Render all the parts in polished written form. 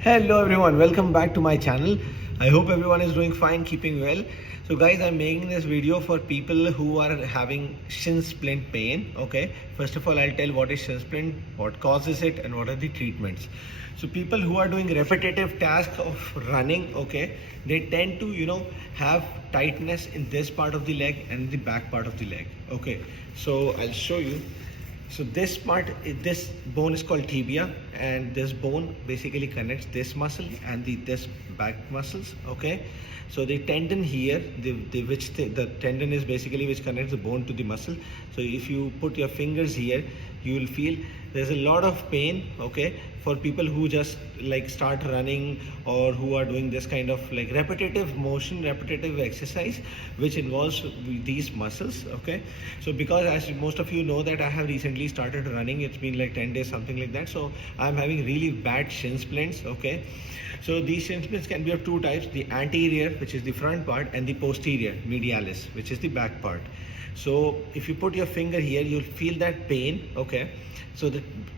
Hello everyone, welcome back to my channel. I hope everyone is doing fine, keeping well. So guys, I'm making this video for people who are having shin splint pain. Okay, first of all, I'll tell what is shin splint, what causes it, and what are the treatments. So people who are doing repetitive tasks of running, okay, they tend to have tightness in this part of the leg and the back part of the leg. Okay, so I'll show you. So this this bone is called tibia, and this bone basically connects this muscle and this back muscles. Okay, so the tendon here, the tendon is basically which connects the bone to the muscle. So if you put your fingers here, you will feel there's a lot of pain. Okay, for people who just like start running or who are doing this kind of like repetitive motion, repetitive exercise which involves these muscles. Okay, so because as most of you know that I have recently started running, it's been like 10 days, something like that. So I'm having really bad shin splints. Okay, so these shin splints can be of two types: the anterior, which is the front part, and the posterior medialis, which is the back part. So if you put your finger here, you'll feel that pain. Okay, so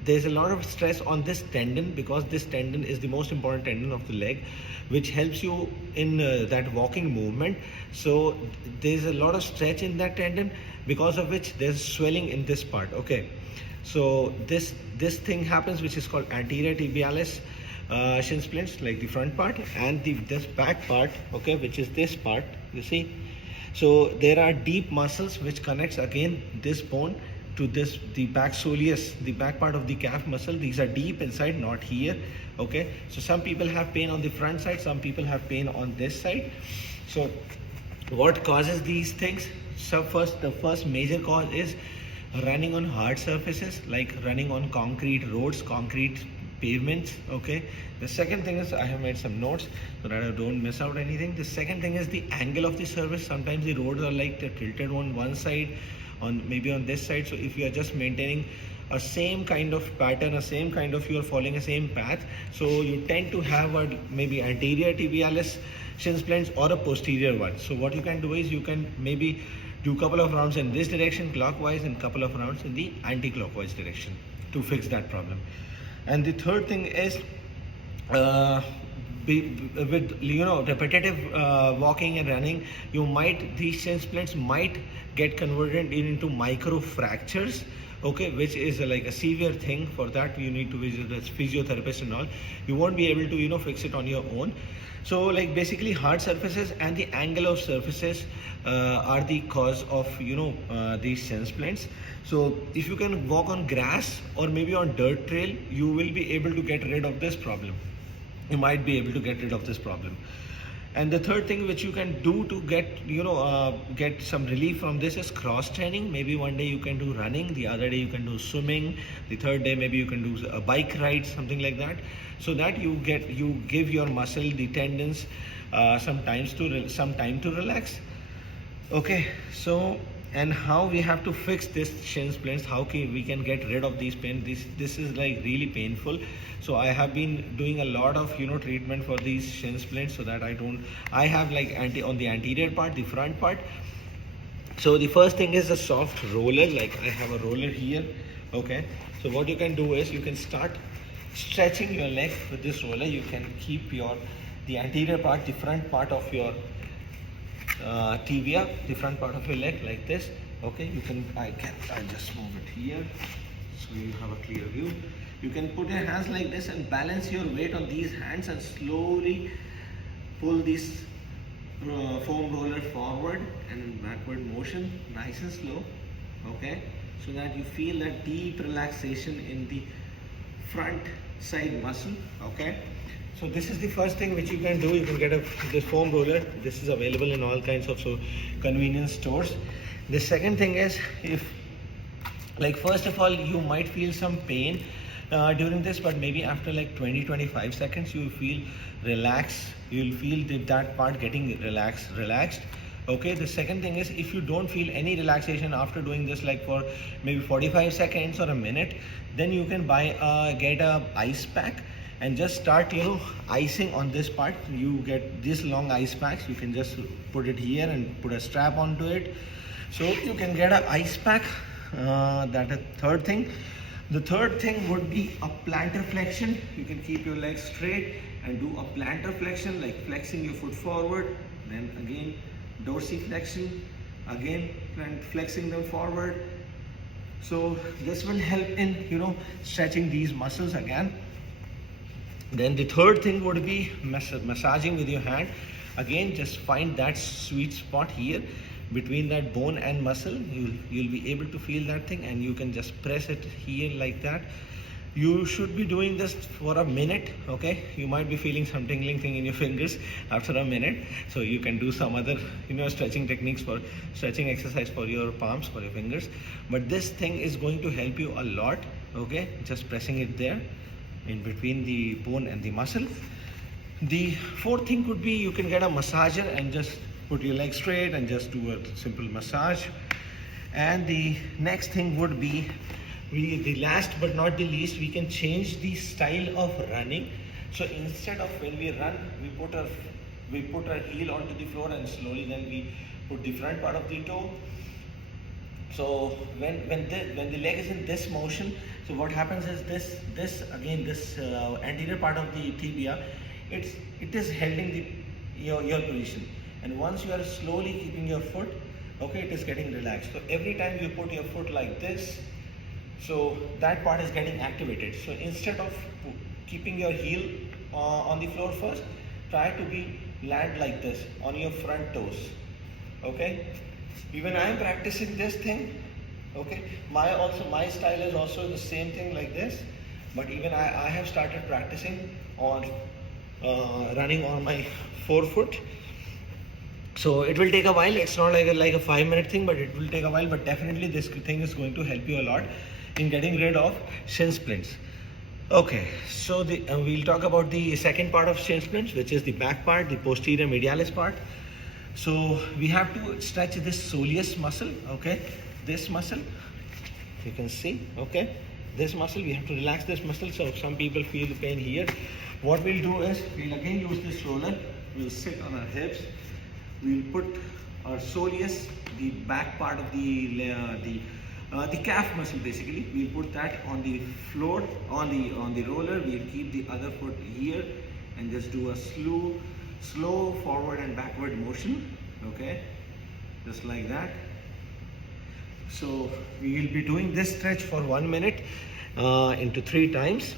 there's a lot of stress on this tendon, because this tendon is the most important tendon of the leg, which helps you in that walking movement. So there's a lot of stretch in that tendon, because of which there's swelling in this part. Okay, so this thing happens, which is called anterior tibialis shin splints, like the front part, and this back part. Okay, which is this part, you see. So there are deep muscles which connects again this bone to the back soleus, the back part of the calf muscle. These are deep inside, not here. Okay, so some people have pain on the front side, some people have pain on this side. So what causes these things? So the first major cause is running on hard surfaces, like running on concrete roads, concrete pavements. Okay, the second thing is, I have made some notes so that I don't miss out anything. The second thing is the angle of the surface. Sometimes the roads are like they're tilted on one side, on maybe on this side. So if you are just maintaining a same kind of pattern, a same kind of, you are following a same path, so you tend to have a maybe anterior tibialis shin splints or a posterior one. So what you can do is, you can maybe do a couple of rounds in this direction clockwise and couple of rounds in the anti-clockwise direction to fix that problem. And the third thing is, with repetitive walking and running, these shin splints might get converted into micro fractures. Okay, which is like a severe thing. For that you need to visit a physiotherapist and all. You won't be able to fix it on your own. So like basically hard surfaces and the angle of surfaces are the cause of these shin splints. So if you can walk on grass or maybe on dirt trail, you will be able to get rid of this problem. You might be able to get rid of this problem. And the third thing which you can do to get some relief from this is cross training. Maybe one day you can do running, the other day you can do swimming, the third day maybe you can do a bike ride, something like that, so that you give your muscle, the tendons, some time to relax. Okay, so and how we have to fix this shin splints, we can get rid of these pain. This is like really painful. So I have been doing a lot of treatment for these shin splints, so that I have like on the anterior part, the front part. So the first thing is a soft roller, like I have a roller here. Okay, so what you can do is, you can start stretching your leg with this roller. You can keep the anterior part, the front part of your tibia, the front part of your leg, like this. Okay, I'll just move it here so you have a clear view. You can put your hands like this and balance your weight on these hands and slowly pull this foam roller forward and in backward motion, nice and slow. Okay, so that you feel that deep relaxation in the front side muscle. Okay, so this is the first thing which you can do. You can get this foam roller. This is available in all kinds of convenience stores. The second thing is, first of all, you might feel some pain during this, but maybe after like 20-25 seconds you will feel relaxed. You'll feel that part getting relaxed. Okay, the second thing is, if you don't feel any relaxation after doing this, like for maybe 45 seconds or a minute, then you can get a ice pack and just start icing on this part. You get these long ice packs. You can just put it here and put a strap onto it, so you can get an ice pack. That is third thing. The third thing would be a plantar flexion. You can keep your legs straight and do a plantar flexion, like flexing your foot forward, then again dorsiflexion, again flexing them forward. So this will help in stretching these muscles again. Then the third thing would be massaging with your hand. Again, just find that sweet spot here between that bone and muscle. You'll be able to feel that thing, and you can just press it here like that. You should be doing this for a minute, okay? You might be feeling some tingling thing in your fingers after a minute. So you can do some other stretching techniques for stretching exercise for your palms, for your fingers. But this thing is going to help you a lot, okay? Just pressing it there in between the bone and the muscle. The fourth thing could be you can get a massager and just put your legs straight and just do a simple massage. And the next thing would be, the last but not the least, we can change the style of running. So instead of when we run, we put our heel onto the floor and slowly then we put the front part of the toe. So when the leg is in this motion, so what happens is this anterior part of the tibia, it is holding your position, and once you are slowly keeping your foot, okay, it is getting relaxed. So every time you put your foot like this, so that part is getting activated. So instead of keeping your heel on the floor first, try to land like this on your front toes, okay? Even I am practicing this thing, okay? My style is also the same thing like this, but even I have started practicing on running on my forefoot. So it will take a while. It's not like a 5-minute thing, but it will take a while. But definitely this thing is going to help you a lot in getting rid of shin splints. Okay, so we'll talk about the second part of shin splints, which is the back part, the posterior medialis part. So we have to stretch this soleus muscle, okay? This muscle, you can see, okay? This muscle, we have to relax this muscle. So some people feel the pain here. What we'll do is, we'll again use this roller. We'll sit on our hips. We'll put our soleus, the back part of the calf muscle basically. We'll put that on the floor, on the roller. We'll keep the other foot here and just do a slow forward and backward motion, okay? Just like that. So we will be doing this stretch for 1 minute into 3 times.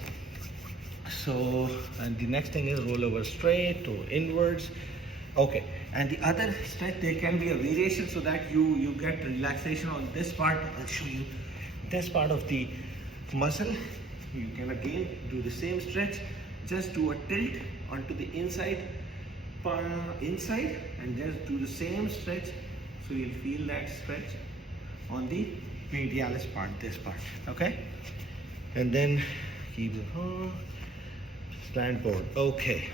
So, and the next thing is roll over straight to inwards. Okay, and the other stretch, there can be a variation so that you get relaxation on this part. I'll show you this part of the muscle. You can again do the same stretch. Just do a tilt onto the inside and just do the same stretch. So you'll feel that stretch on the medialis part, this part, okay? And then keep it stand forward. Okay,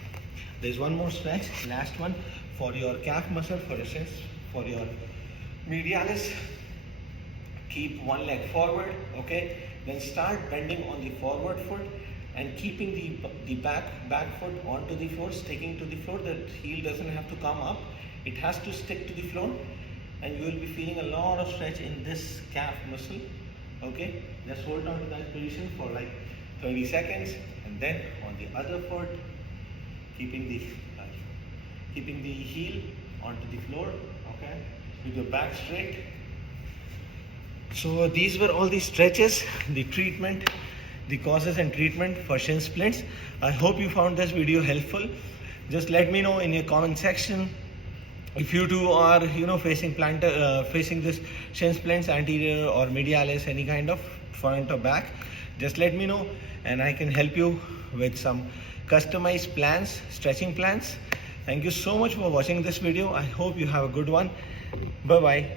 there's one more stretch, last one for your calf muscle, for your medialis. Keep one leg forward, okay? Then start bending on the forward foot and keeping the back foot onto the floor, sticking to the floor. The heel doesn't have to come up, it has to stick to the floor, and you will be feeling a lot of stretch in this calf muscle, okay? Just hold on to that position for like 30 seconds, and then on the other foot, keeping the heel onto the floor, okay, with your back straight. So these were all the stretches, the treatment, the causes and treatment for shin splints. I hope you found this video helpful. Just let me know in your comment section if you too are facing this shin splints, anterior or medialis, any kind of front or back. Just let me know and I can help you with some customized plans, stretching plans. Thank you so much for watching this video. I hope you have a good one. Bye bye.